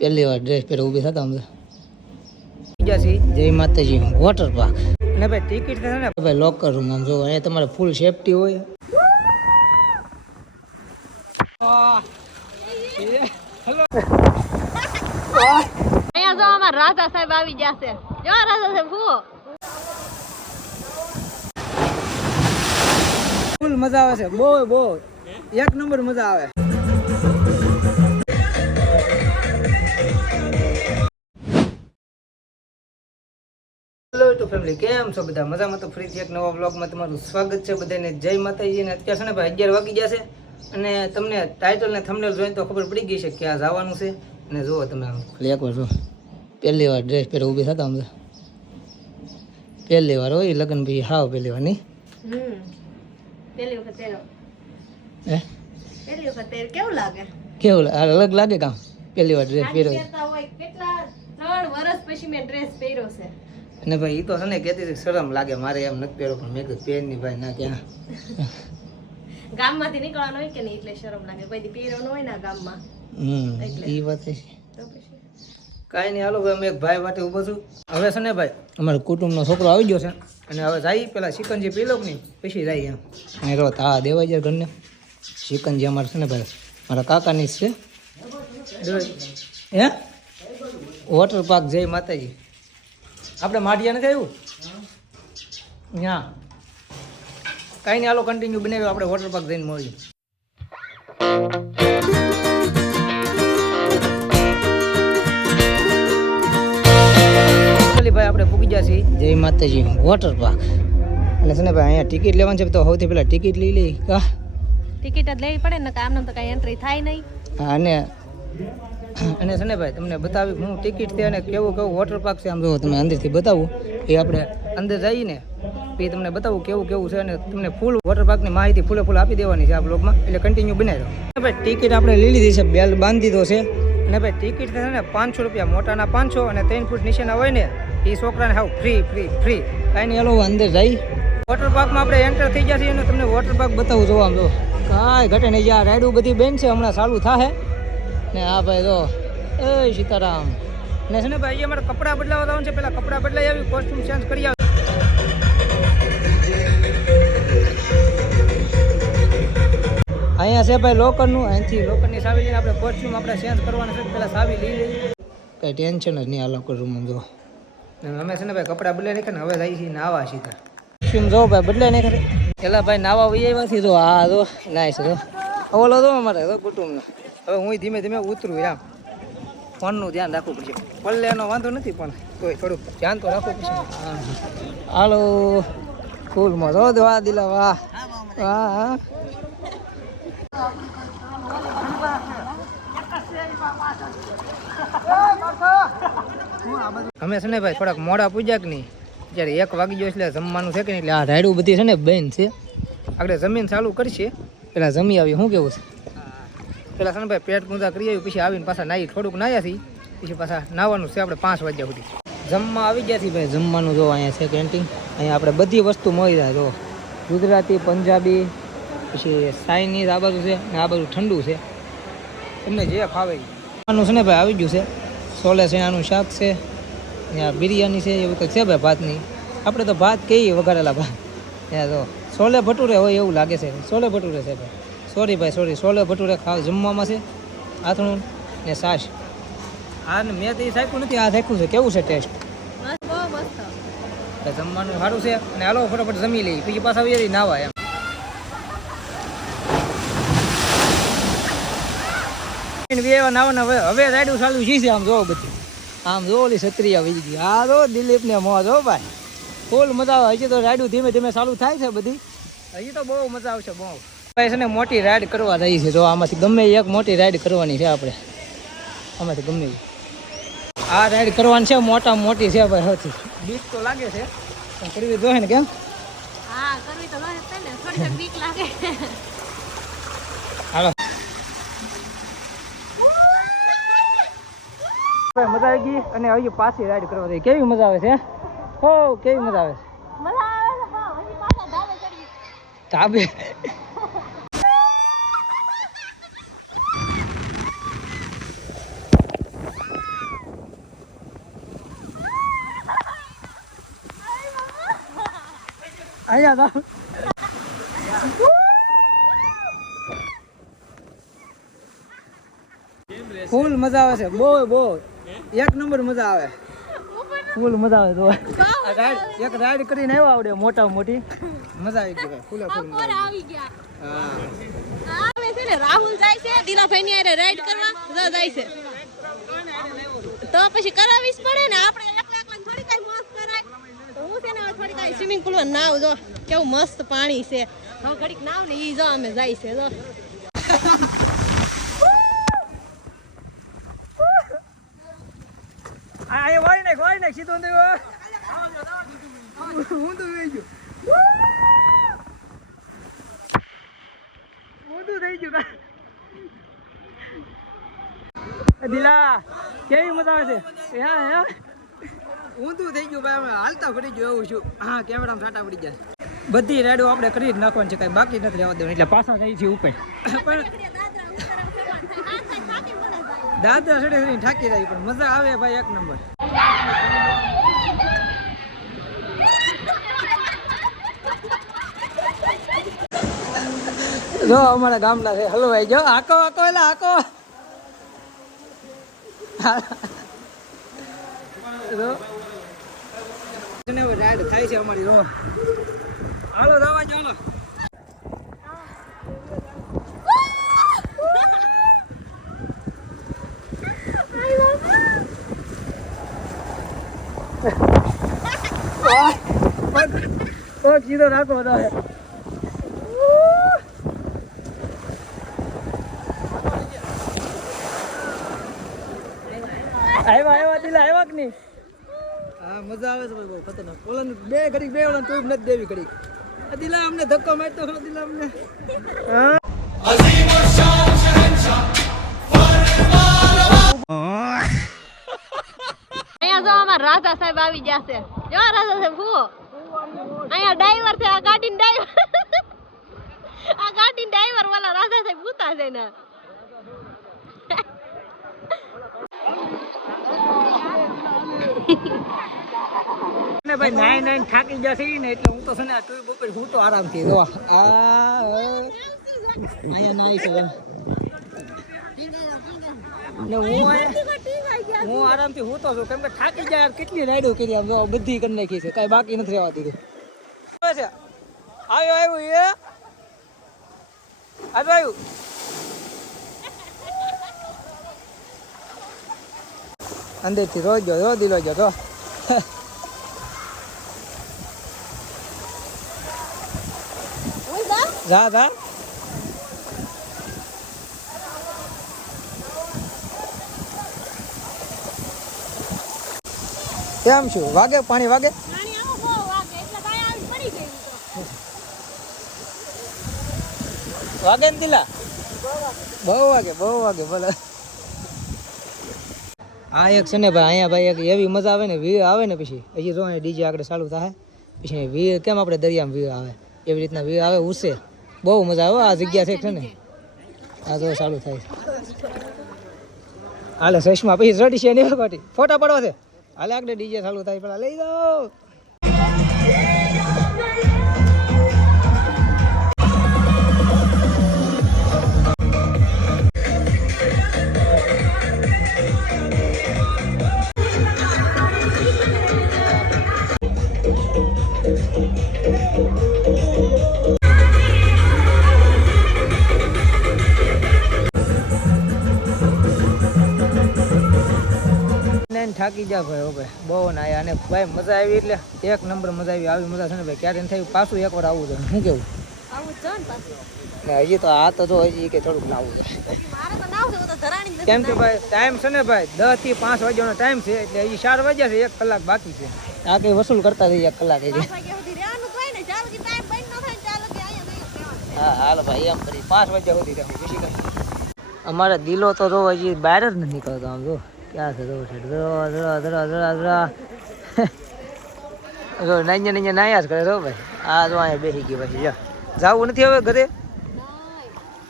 પહેલી વાર ડ્રેસ પહેરે ઊભી થતા આમ જય માતાજી વોટર પાર્ક અને ભાઈ ટિકિટ છે ને ભાઈ લોકર રૂમ આમ જો અહીંયા તમારે ફૂલ સેફટી હોય. અહીંયા જો અમાર રાજા સાહેબ આવી ગયા છે. જો રાજા સાહેબ હું ફૂલ મજા આવે છે. બહુ એક નંબર મજા આવે. હેલો ટુ ફેમિલી, કેમ છો બધા? મજામાં? તો ફરીથી એક નવા વ્લોગમાં તમારું સ્વાગત છે બધાને. જય માતાજી. અને અત્યારે છે ને ભાઈ 11 વાગી ગયા છે અને તમને ટાઇટલ ને થંબનેલ જોઈને તો ખબર પડી ગઈ છે કે આ જવાનું છે. અને જુઓ તમે એકવાર જો પહેલી વાર ડ્રેસ પહેરે ઊભી થતા આમ પહેલી વાર હોય લગ્ન ભાઈ હાવ પહેલી વાર નહીં. પહેલી વખત પહેરો. હે પહેલી વખત પહેર કેવું લાગે? કેવું અલગ લાગે કામ પહેલી વાર ડ્રેસ પહેરો કેટલા 3 વર્ષ પછી મેં ડ્રેસ પહેર્યો છે. અને ભાઈ એ તો છે ને કહેતી હતી શરમ લાગે મારે એમ નથી પહેરો, પણ મેં કીધું પહેર ની ભાઈ ના ક્યાં ગામમાંથી નીકળવાનું હોય કે નહીં એટલે શરમ લાગે. કોઈ દી પહેર્યો ન હોય ને ગામમાં. એ વાત છે. તો પછી કાંઈ નહીં, હાલો ભાઈ અમે એક ભાઈ માટે ઊભો છું. હવે છે ને ભાઈ અમારા કુટુંબનો છોકરો આવી ગયો છે અને હવે જાય પેલા સિકંજી પી લો કે નહીં પછી જાય એમ. અહીં રહો તા દેવાઈ જાય ઘરને. સિકંજી અમારે છે ને ભાઈ મારા કાકાની જ છે. હે વોટર પાર્ક જય માતાજી. આપણે માઢિયા નથી આવ્યું ત્યાં. કાંઈ નહીં, હાલો કન્ટિન્યુ બનાવ્યો. આપણે વોટર પાર્ક જઈને મળીએ. ભાઈ આપણે પૂગી ગયા છીએ જય માતાજી વોટર પાર્ક. અને છે ને ભાઈ અહીંયા ટિકિટ લેવાની છે તો સૌથી પહેલાં ટિકિટ લઈ લઈ. કા ટિકિટ જ લેવી પડે ને, આમને તો કાંઈ એન્ટ્રી થાય નહીં. હા અને છે ને ભાઈ તમને બતાવી હું ટિકિટ છે અને કેવું વોટર પાર્ક છે. આમ જો તમે અંદરથી બતાવું એ આપણે અંદર જઈએ ને એ તમને બતાવું કેવું છે અને તમને ફૂલ વોટર પાર્કની માહિતી ફૂલ આપી દેવાની છે આ બ્લોગમાં. એટલે કન્ટિન્યુ બનાવી દો. ભાઈ ટિકિટ આપણે લઈ લીધી છે, બેલ બાંધી દીધો છે. અને ભાઈ ટિકિટ છે ને 500 રૂપિયા, મોટાના 500 અને 3 ફૂટ નીચેના હોય ને એ છોકરાને હાવ ફ્રી. કાંઈ નહીં, હાલો અંદર જઈ. વોટર પાર્કમાં આપણે એન્ટર થઈ ગયા છીએ અને તમને વોટર પાર્ક બતાવું જોવા આમ જો કાંઈ ઘટે નહીં. જ્યાં રાઈડું બધી બેન છે હમણાં ચાલુ થાય ને. આ ભાઈ જો એ સીતારામ. ને છે ને ભાઈ અમારે કપડાં બદલાવા જવાનું છે. પેલા કપડાં બદલાઈ આવી, કોસ્ટ્યુમ ચેન્જ કરી આવે. અહીંયા છે ભાઈ લોકરનું. અહીંથી લોકરની સાવી લઈને આપણે કોસ્ટ્યુમ આપણે ચેન્જ કરવાના છે. પેલા સાવી લઈ લઈએ, કંઈ ટેન્શન જ નહીં આ લોકર રૂમમાં. જો અમે છે ને ભાઈ કપડાં બદલાઈ નાખે ને હવે જાય છે નાવા સીધા. કોસ્ટ્યુમ જો ભાઈ બદલાઈ નાખે. પેલા ભાઈ નાવા વહી આવ્યાથી જો આ જો નાય છે. ઓલો જો અમારે જો કુટુંબનો. હવે હું ધીમે ધીમે ઉતરું. આમ ફોનનું ધ્યાન રાખવું પડશે. પલ્લે એનો વાંધો નથી પણ કોઈ થોડુંક ધ્યાન તો રાખવું પડશે. હાલો ફૂલમાં જો વાહ દિલા વાહ વાહ. અમે છે ને ભાઈ થોડાક મોડા પૂજા કે નહીં, જ્યારે 1 વાગી ગયો એટલે જમવાનું છે કે નહીં. એટલે આ રાયડું બધી છે ને બેન છે. આપણે જમીન ચાલુ કરશે પેલા જમી આવી. શું કેવું છે? પેલા છે ને ભાઈ પેટ પૂજા કરી આવી, પછી આવીને પાછા નાહી થોડુંક નાહ્યાથી પછી પાછા નાહવાનું છે આપણે 5 વાગ્યા સુધી. જમવા આવી ગયા છીએ ભાઈ. જમવાનું જો અહીંયા છે કેન્ટીન. અહીંયા આપણે બધી વસ્તુ મળી જાય. જો ગુજરાતી, પંજાબી, પછી ચાઇનીઝ આ બાજુ છે ને આ બાજુ ઠંડુ છે. તમને જે ફાવે આનું છે ને ભાઈ આવી ગયું છે. છોલે ચણાનું શાક છે, ત્યાં બિરયાની છે, એવું કંઈક છે ભાઈ ભાતની. આપણે તો ભાત કહીએ વઘારેલા ભાત. ત્યાં જો છોલે ભટુરે હોય એવું લાગે છે. છોલે ભટુરે છે ભાઈ. સોરી છોલે ભટુરે જમવામાં છે. આથણું ને છાશ. હા ને મેં તો એ સાખ્યું નથી, આ સાખ્યું છે. કેવું છે ટેસ્ટ? જમવાનું સારું છે. અને હાલો ફટાફટ જમી લઈએ પછી પાછા આવી નાવા એમ. નાવાના હવે રાયડું ચાલુ છે. આમ જોવો બધી. આમ જો ઓલી છત્રી આવી ગઈ. હા જો દિલીપ ને મોજ હો ભાઈ. ફૂલ મજા આવે. હજી તો રાયડું ધીમે ધીમે ચાલુ થાય છે બધી. હજી તો બહુ મજા આવશે બહુ. ભાઈ છે ને મોટી રાઈડ કરવા રહી છે. જો આમાંથી ગમે એક મોટી રાઈડ કરવાની છે આપણે. આમાંથી ગમે આ રાઈડ કરવાની છે. મોટી છે ભાઈ. સૌથી બીક તો લાગે છે પણ કરવી જોઈએ ને. કેમ? હા કરવી તો જોઈએ ને. થોડી બીક લાગે. હાલો મજા આવી ગઈ અને હજી પાછી રાઈડ કરવા દઈ. કેવી મજા આવે છે? હો કેવી મજા આવે છે? ધાબે અહીંયા જાવ ફૂલ મજા આવે છે બહુ એક નંબર મજા આવે ફૂલ મજા આવે તો એક રાઈડ કરીને આવ્યો આવડે મોટા મોટી મજા આવી ગઈ ફૂલે ફૂલ આવી ગયા આવે છે ને રાહુલ જાય છે દિનાભાઈ ની હારે રાઈડ કરવા જાય છે તો પછી કરાવીશ પડે ને આપણે એકલા થોડી કઈ મસ્ત કરાય તો હું છે ને થોડી કઈ સ્વિમિંગ પુલ માં નાવ જો કેવું મસ્ત પાણી છે હવે ઘડીક નાવ ને ઈ જો અમે જાય છે જો આ વાળી નાખ સીધો અંદર હું તો થઈ ગયું દિલા કેવી મજા આવે છે હા ઊંધું થઈ ગયું ભાઈ અમે હાલતા પડી ગયું એવું છું હા કેમેરામાં ફાટા પડી જાય બધી રાઈડો આપણે કરી જ નાખવાની છે કઈ બાકી નથી રહેવા દેવાનું એટલે પાછા જાય છે ઉપર પણ દાદરા સડે થાકી જાય પણ મજા આવે ભાઈ એક નંબર જો અમારા ગામના છે હલો ભાઈ જો આકો એટલે આકો રાઈડ થાય છે અમારી રો હાલો જવા ચાલો સીધો રાખો બધા આવ્યા દિલા આવ્યા કે નહીં હા મજા આવે છે ભાઈ બહુ ખતરનાક ઓલાને બે ઘડી બે ઓલાને તું નથી દેવી ઘડી દિલા અમને ધક્કો મારતો ખરો દિલા અમને અહીંયા જો અમાર રાજા સાહેબ આવી ગયા છે જો રાજા સાહેબ હું અહીંયા ડ્રાઈવર છે આ ગાડી ડ્રાઈવર વાળા રાજા સાહેબ ઉતા છે ને ભાઈ નાઈ થાકી જશે ને એટલે હું તો છે ને ટુ ઉપર હું તો આરામથી જો અહીંયા નાઈ છે ને હું આરામથી હું તો છું કેમ કે થાકી જાય કેટલી રાઈડો કરી આમ બધી કરી નાખી છે કાંઈ બાકી નથી રહેવા દીધું આવ્યું એ આવ્યું અંદરથી રોજ જો દિલો જો જા કેમ છું વાગે પાણી વાગે વાગે ને દિલા બહુ વાગે ભલે આ એક છે ને ભાઈ અહીંયા ભાઈ એક એવી મજા આવે ને વીર આવે ને પછી હજી જો ડીજે આગળ ચાલુ થાય પછી વીર કેમ આપણે દરિયામાં વીર આવે એવી રીતના વીર આવે ઉસે બહુ મજા આવે આ જગ્યા છે ને આ જો ચાલુ થાય હાલે ચશ્મા પછી રડી છે નહીં પાટી ફોટા પડવા છે હાલે આગળ ડીજે ચાલુ થાય પેલા લઈ જાઓ થાકી જા ભાઈ હો ભાઈ બહુ ના અને ભાઈ મજા આવી એટલે એક નંબર મજા આવી મજા છે ને ભાઈ ક્યારે થયું પાછું એકવાર આવવું છે શું કેવું ને હજી તો આ તો જો હજી કે થોડુંક લાવવું છે કેમ કે ભાઈ ટાઈમ છે ને ભાઈ 10 થી 5 વાગ્યાનો ટાઈમ છે એટલે હજી 4 વાગ્યા છે 1 કલાક બાકી છે આ કઈ વસૂલ કરતા થઈ 1 કલાક હજી હા હાલો ભાઈ એમ કરી 5 વાગ્યા સુધી રહેવું પછી કઈ અમારે દિલો તો જો હજી બહાર જ નથી નીકળતો આમ જો ક્યાં છે નાયા જ કરે છો ભાઈ આ જો અહીંયા બેસી ગઈ પછી જવું નથી હવે ઘરે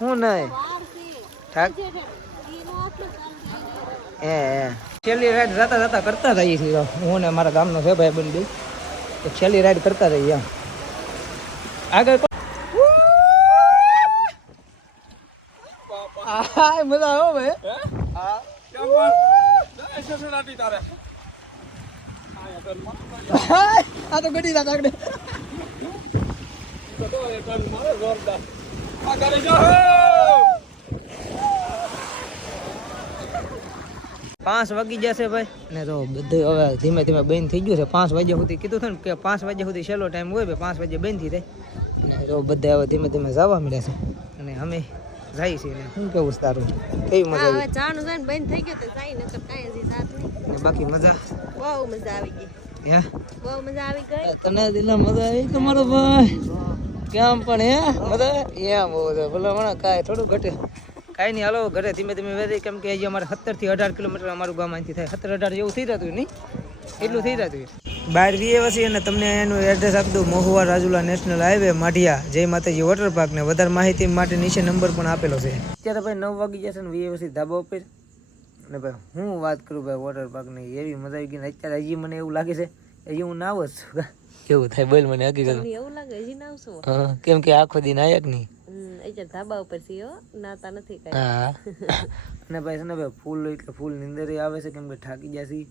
હું નહીં થાક છેલ્લી રાઈડ જતા કરતા જઈએ છીએ હું ને મારા ગામનો છે ભાઈ બંધ છેલ્લી રાઈડ કરતા રહીએ એમ આગળ હા મજા આવ્યો ભાઈ આ તો ગડી રાત આગળ 5 વાગી જશે ભાઈ ને તો બધું હવે ધીમે ધીમે બંધ થઈ ગયું છે 5 વાગ્યા સુધી કીધું હતું ને કે 5 વાગ્યા સુધી છેલ્લો ટાઈમ હોય ભાઈ 5 વાગ્યા બંધ થઈ જાય ને તો બધા હવે ધીમે ધીમે જવા મળ્યા છે અને અમે જાય છે ને શું કેવું છે તારું કેવી મજા હવે ચાનું જાય બંધ થઈ ગયો તો જાય નકર કાંઈ હજી સાથ નહીં ને બાકી મજા બહુ મજા આવી ગઈ હે બહુ મજા આવી ગઈ તને દિલા મજા આવી તમારો ભાઈ કેમ પણ હે મજા એમ બહુ છે ભલે મને કાંઈ થોડું ઘટે કાંઈ નહીં હાલો ઘરે ધીમે ધીમે વેરી કેમ કે હજી અમારે 17 થી 18 કિલોમીટર અમારું ગામ અહીંથી થાય 17-18 જેવું થઈ જતું નહીં એટલું થઈ જતું બહાર વીએ વસી અને તમને એનું એડ્રેસ આપી દઉં મહુવા રાજુલા નેશનલ હાઈવે માઢિયા જય માતાજી વોટર પાર્ક ને વધારે માહિતી માટે નીચે નંબર પણ આપેલો છે અત્યારે ભાઈ 9 વાગી જશે ને વીએ વસી ધાબા ઉપર અને ભાઈ હું વાત કરું ભાઈ વોટર પાર્કની એવી મજા આવી ગઈ ને અત્યારે હજી મને એવું લાગે છે હજી હું નાવ જ છું કેવું થાય બોલ મને હકીકત એવું લાગે હજી નાવશું હા કેમ કે આખો દી નાયક નહીં અત્યારે ધાબા ઉપર થી નાતા નથી કઈ હા અને ભાઈ છે ને ભાઈ ફૂલ એટલે ફૂલ નીંદર આવે છે કેમ કે થાકી ગયા છીએ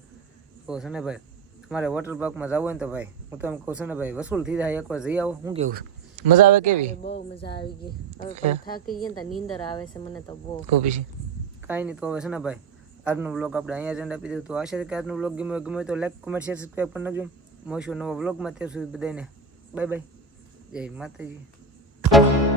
તો છે ને ભાઈ તમારે વોટર પાર્કમાં જવું હોય ને તો ભાઈ હું તો એમ કહું છું ને ભાઈ વસૂલ થઈ જાય એકવાર જઈ આવો શું કેવું મજા આવે કેવી બહુ મજા આવી ગઈ હવે પણ થાકી ગયા ને નીંદર આવે છે મને તો બહુ તો પછી કાંઈ નહીં તો હવે છે ને ભાઈ આજનો વ્લોગ આપણે અહીંયા જ એન્ડ આપી દઉં તો આશા છે કે આજનો વ્લોગ ગમે તો લાઈક કમેન્ટ શેર સબસ્ક્રાઈબ કરી નાખજો મળશું નવો વ્લોગમાં ત્યાં સુધી બધાને બાય બાય જય માતાજી